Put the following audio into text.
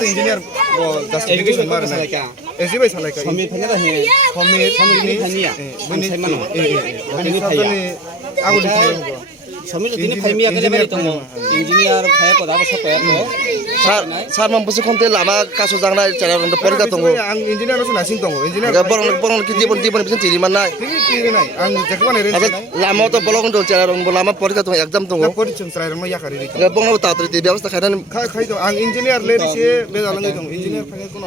Engineer justification mar na SB salai ka Kami phanya he kami phanya bani mano bani phaya agu di Samil dini phaya ke lebari tongo engineer phaya ko dabo sakya ko sar mam busi khonte lama kaso jangna chara rong por ka tongo ang engineer no nasing tongo engineer ga borong ki dibon bisin tiri manai tiri nai ang jakwa ne aba lama to bolong do chara rong lama por ka tongo exam tongo pori chung trai rong ya kari ga bong ta tri ব্যবস্থা খাইনা khai to ang engineer le se be jalang dong engineer phane kono